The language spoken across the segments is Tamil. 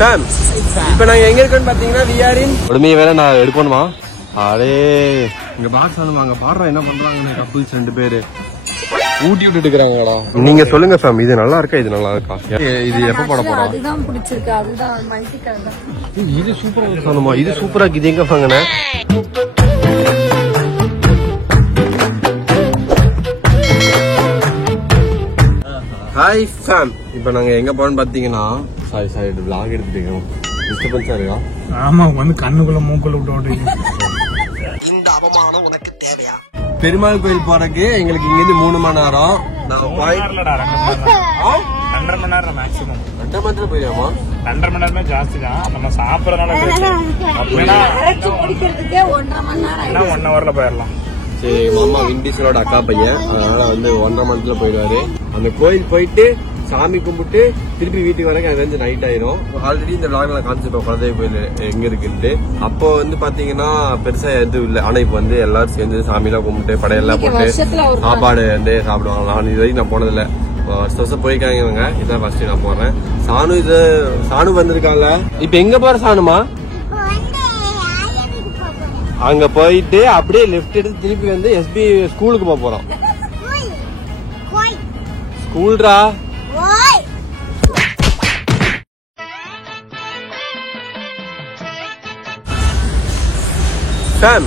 சாம் இப்போ நாங்க எங்க இருக்கோம்னு பாத்தீங்கன்னா விஆரின் உடனே வேற நான் எடுக்கணுமா அடே இங்க பாக்ஸ் வாங்க பாடுறா என்ன பண்றாங்க கப்புள்ஸ் 2 பேரு ஊட்டி விட்டுட்டு இருக்காங்கடா. நீங்க சொல்லுங்க சாம் இது நல்லா இருக்கா இது நல்லா இருக்கா இது எப்ப போட போறோம்? அதுதான் பிடிச்சிருக்கு அதுதான் மல்டி கலர் தான். இது சூப்பரா இருக்குமா? இது சூப்பரா இருக்கு. இது எங்க வாங்குனே? ஹாய் சாம் இப்போ நாங்க எங்க போறோம்னு பாத்தீங்கன்னா சாரி vlog எடுத்துட்டு இருக்கோம். டிஸ்டர்பன்ஸா இருக்கா? ஆமா வந்து கண்ணுக்குள்ள மூக்குள்ள விட்டு ஓடுறீங்க. பெருமாள் கோயில் போறதுக்கு எங்களுக்கு இங்க இருந்து 3 மணி நேரம். நான் 2.5 மணி நேரம் மேக்ஸிமம். 2 மணி நேரம் போயிடுமா? 2.5 மணி நேரமே ஜாஸ்தி தான். நம்ம சாப்பிடறதுனால 1.5 மணி நேரம் 1 ஹவர்ல போயிடலாம். சரி மாமா விண்டீசலோட அக்கா பையன் அதனால வந்து 1.5 மணி நேரத்துல போயிடுவாரு. அந்த கோயில் போயிட்டு சாமி கும்பிட்டு திருப்பி வீட்டுக்கு வரக்கு எனக்கு வந்து நைட் ஆயிரும். ஆல்ரெடி இந்த விளாக்ல நான் காமிச்சிருப்பேன் குலதெய்வ கோயில் எங்க இருக்குன்ட்டு. அப்போ வந்து பாத்தீங்கன்னா பெருசா எதுவும் இல்லை. ஆனா இப்ப வந்து எல்லாரும் சேர்ந்து சாமி எல்லாம் கும்பிட்டு படையெல்லாம் போட்டு சாப்பாடு வந்து சாப்பிடுவாங்க. நான் இது வரைக்கும் நான் போனதில்ல. வருஷம் போயிருக்காங்க இவங்க. இதான் ஃபர்ஸ்ட் நான் போறேன். சாணு வந்திருக்காங்க. இப்ப எங்க போற சாணுமா? அங்க போயிட்டு அப்படியே லெஃப்ட் எடுத்து திருப்பி வந்து எஸ்பி ஸ்கூலுக்கு போறோம். ஸ்கூல்ரா சாம்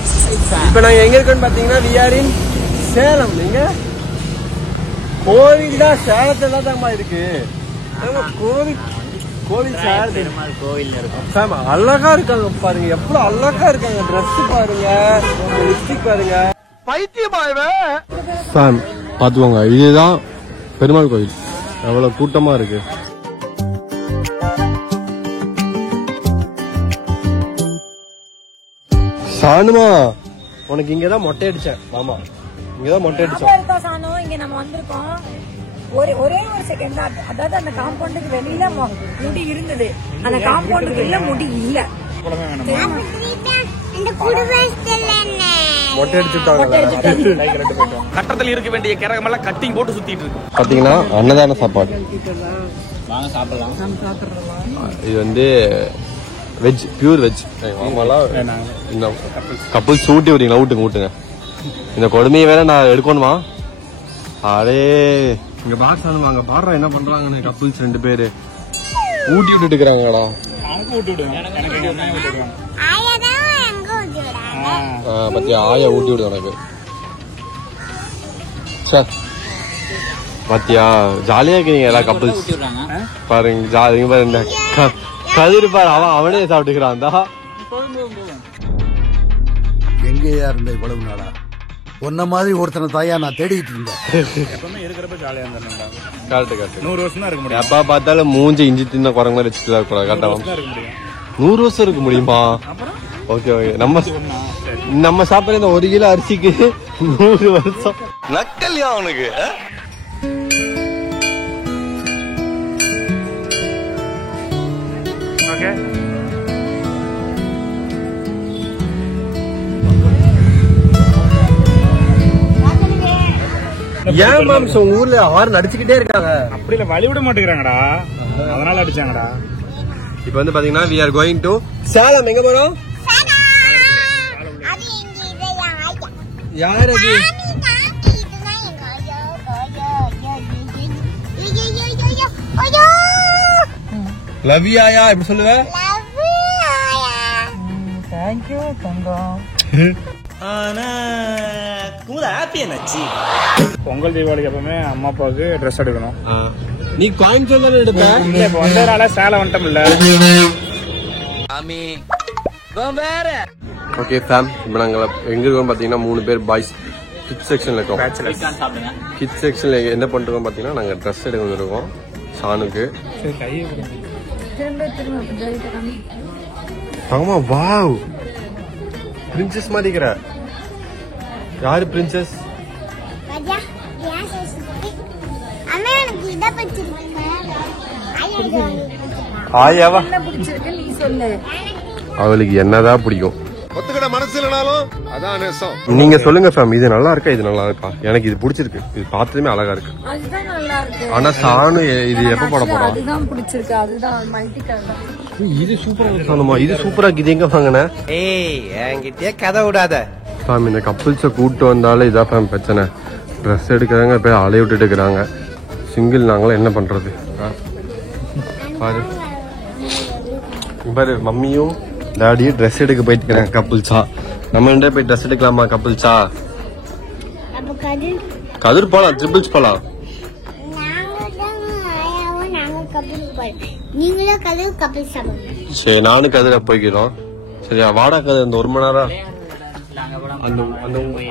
இப்ப நாங்க எங்க இருக்கோம்னு பாத்தீங்கன்னா விஆரின் சேலம். நீங்க கோவில் தான் சேலத்துல தான் இருக்கு. கோவில் சேலம் கோவில் இருக்கும். சாம் அழகா இருக்காங்க பாருங்க. எவ்வளவு அழகா இருக்காங்க. ட்ரெஸ் பாருங்க, லிப்ஸ்டிக் பாருங்க. பைத்தியமாயவே சாம் பாத்துக்கோங்க. இதுதான் பெருமாள் கோயில். எவ்வளவு கூட்டமா இருக்கு. சாணுமா உனக்கு இங்கதான் மொட்டை அடிச்சேன். மாமா இங்கதான் மொட்டை அடிச்சோம். சாணு இங்க நம்ம வந்திருக்கோம். ஒரே ஒரு செகண்ட் தான். அதாவது அந்த காம்பவுண்டுக்கு வெளியில முடி இருந்தது. அந்த காம்பவுண்டுக்குள்ள முடி இல்ல. மொட்டை அடிச்சுட்டாங்க. கட்டத்தில் இருக்க வேண்டிய கிரகம் எல்லாம் கட்டிங் போட்டு சுத்திட்டு இருக்கு. பாத்தீங்கன்னா அன்னதான சாப்பாடு வாங்க சாப்பிடலாம். இது வந்து வெஜ், பியூர் வெஜ். கப்புள்ஸ் ஊட்டி விடுறீங்களா? ஊட்டுங்க. இந்த கொடுமையை வேற நான் எடுக்கணுமா? அடே இங்க பாக்ஸ் வாங்க பாடுறா என்ன பண்றாங்க கப்புள்ஸ் 2 பேரு ஊட்டி விட்டுட்டு இருக்காங்கடா. பத்தியா ஆயா ஊட்டி விடு உனக்கு. பாத்தியா ஜாலியா இருக்கீங்க எல்லா கப்புள்ஸ். பாருங்க ஜாலிங்க பாருங்க. கதிர் பாரு அவனே சாப்பிட்டுக்கிறான். எங்கேயா இருந்த இவ்வளவு நாளா? ஒன்ன மாதிரி ஒருத்தனை தாயா நான் தேடிட்டு இருந்தேன். இருக்கிறப்ப ஜாலியா இருந்தா கரெக்ட் 100 வருஷம் தான் இருக்க முடியும். எப்ப பார்த்தாலும் மூஞ்சி இஞ்சி தின்ன குரங்கு மாதிரி வச்சுட்டு தான் கூடாது. கரெக்டா 100 வருஷம் இருக்க முடியுமா? ஓகே நம்ம சாப்பிடுற இந்த 1 கிலோ அரிசிக்கு 100 வருஷம். நக்கல்யா அவனுக்கு. ஏன் மாம்ஸ் உங்க ஊர்ல ஆறு அடிச்சுக்கிட்டே இருக்காங்க? அப்படி இல்ல வழி விட மாட்டேங்கிறாங்கடா. அதனால அடிச்சாங்கடா. இப்ப வந்து பாத்தீங்கன்னா we are going to Salem. எங்க போறோம்? யார் அது? லவ் யூ ஆயா எப்படி சொல்லுவ? தேங்க் யூ தங்கம். பொங்கல் தீபாவளிக்கு எப்பவுமே அம்மா அப்பாவுக்கு ட்ரெஸ் எடுக்கணும். நீ கோயம்புத்தூர்ல தானே எடுப்ப? இல்ல இப்ப வந்ததுனால சேலம் வந்துட்டோம் இல்ல. ஓகே ஃபேம் இப்போ நாங்கள் எங்க இருக்கோம் பாத்தீங்கன்னா 3 பேர் பாய்ஸ் கிட்ஸ் செக்ஷன்ல இருக்கோம். கிட்ஸ் செக்ஷன்ல என்ன பண்ணிருக்கோம் பாத்தீங்கன்னா நாங்க ட்ரெஸ் எடுக்க வந்துருக்கோம் சானுக்கு. ஆமா வாவ் பிரின்சஸ் மாதிரிக்கிற. யாரு பிரின்சஸ்? ஆயாவா அவளுக்கு என்னதான் பிடிக்கும். ஒத்துக்கிட மனசு இல்லனாலும் அதான் நேசம். நீங்க சொல்லுங்க ஃபேம் இது நல்லா இருக்கா இது நல்லா இருக்கா? எனக்கு இது பிடிச்சிருக்கு. இது பார்த்ததுமே அழகா இருக்கு. அதுதான் நல்லா இருக்கு. ஆனா சாணு இது எப்ப போட போறோம்? அதுதான் பிடிச்சிருக்கு. அதுதான் மல்டி கலர். இது சூப்பரா சாணுமா, இது சூப்பரா இருக்குது. எங்க வாங்கின? ஏய் என்கிட்டயே கதை விடாத. ஃபேம் இந்த கப்பிள்ஸை கூப்பிட்டு வந்தாலும் இதான் ஃபேம் பிரச்சனை. ட்ரெஸ் எடுக்கிறாங்க, போய் அலைய விட்டுட்டு இருக்கிறாங்க. சிங்கிள் நாங்களும் என்ன பண்றது? பாரு பாரு, மம்மியும் டாடியும் ட்ரெஸ் எடுக்க போயிட்டு இருக்கிறாங்க கப்பிள்ஸா. நம்ம ரெண்டே போய் ட்ரெஸ் எடுக்கலாமா கப்பிள்ஸா? கதிர் போலாம், ட்ரிபிள்ஸ் போலாம். சரி நானும் கதிர போய்க்கிறோம். சரியா வாடா கதிர், அந்த 1 மணி நேரம் அந்த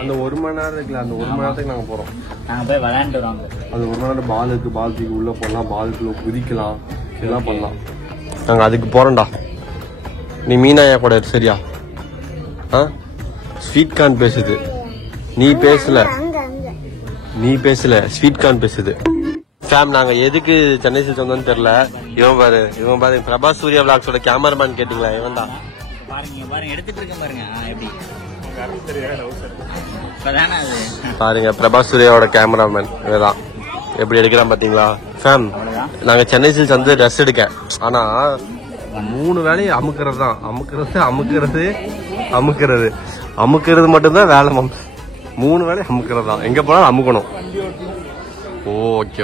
அந்த 1 மணி நேரம் இருக்குல்ல, அந்த 1 மணி நேரத்துக்கு நாங்க போறோம். நாங்க போய் விளையாண்டு வரோம். அது 1 மணி நேரம் பால் இருக்கு, பால் தூக்கி உள்ள போடலாம், பாலுக்குள்ள குதிக்கலாம், இதெல்லாம் பண்ணலாம். நாங்க அதுக்கு போறோம்டா. நீ மீனாயா கூட சரியா? ஸ்வீட் கார்ன் பேசுது, நீ பேசல, ஸ்வீட் கார்ன் பேசுது. ஃபேம் நாங்க எதுக்கு சென்னை சில்க்ஸ் வந்தோம்னு தெரியல. இவன் பாரு பிரபாஸ் சூர்யா விளாக்ஸோட கேமராமேன் கேட்டீங்களா? இவன் தான் பாருங்க எடுத்துட்டு இருக்க பாருங்க. எப்படி பாருங்க, பிரபாஸ் சூர்யாவோட கேமராமேன் இவதான். எப்படி எடுக்கிறான் பாத்தீங்களா? ஃபேம் நாங்க சென்னை சில்க்ஸ் வந்து ட்ரெஸ் எடுக்க, ஆனா 3 வேலையை அமுக்கிறது தான். அமுக்கிறது மட்டும்தான் வேலை. 3 வேலையை அமுக்கிறது தான். எங்க போனாலும் அமுக்கணும். ஓகே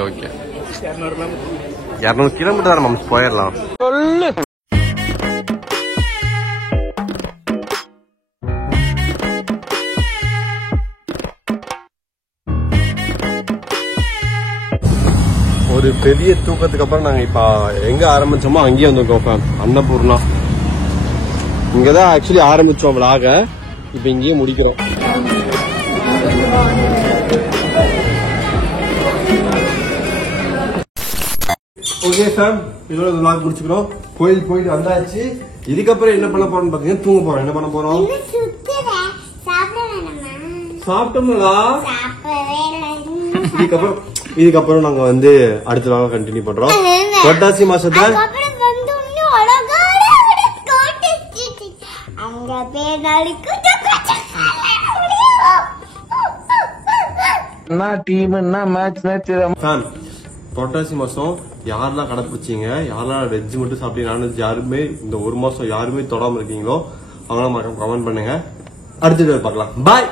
200 கிலோமீட்டர் தான் மம்ஸ் போயிடலாம். ஒரு பெரிய தூக்கத்துக்கு அப்புறம் நாங்க இப்ப எங்க ஆரம்பிச்சோமோ அங்கேயே வந்திருக்கோம். அன்னபூர்ணா இங்கதான் ஆக்சுவலி ஆரம்பிச்சோம் விளாக. இப்ப இங்கேயே முடிக்கிறோம். ஓகே ஃபேம், இதோட விளாக் முடிச்சுக்கிறோம். கோயில் போயிட்டு வந்தாச்சு. இதுக்கப்புறம் என்ன பண்ண போறோம்னு பாத்தீங்கன்னா தூங்க போறோம். என்ன பண்ண போறோம்? சாப்பிட்டோம்லா. இதுக்கப்புறம் நாங்க வந்து அடுத்த வாரம் கண்டினியூ பண்றோம். புரட்டாசி மாசத்தை புரட்டாசி மாசம் யாரெல்லாம் கடைப்பிடிச்சீங்க, யாரெல்லாம் வெஜ் மட்டும் சாப்பிட்டீங்க, நான்வெஜ் யாருமே இந்த 1 மாசம் யாருமே தொடாம இருக்கீங்களோ அவங்களாம் கமெண்ட் பண்ணுங்க. அடுத்த வீடியோ பார்க்கலாம். பாய்.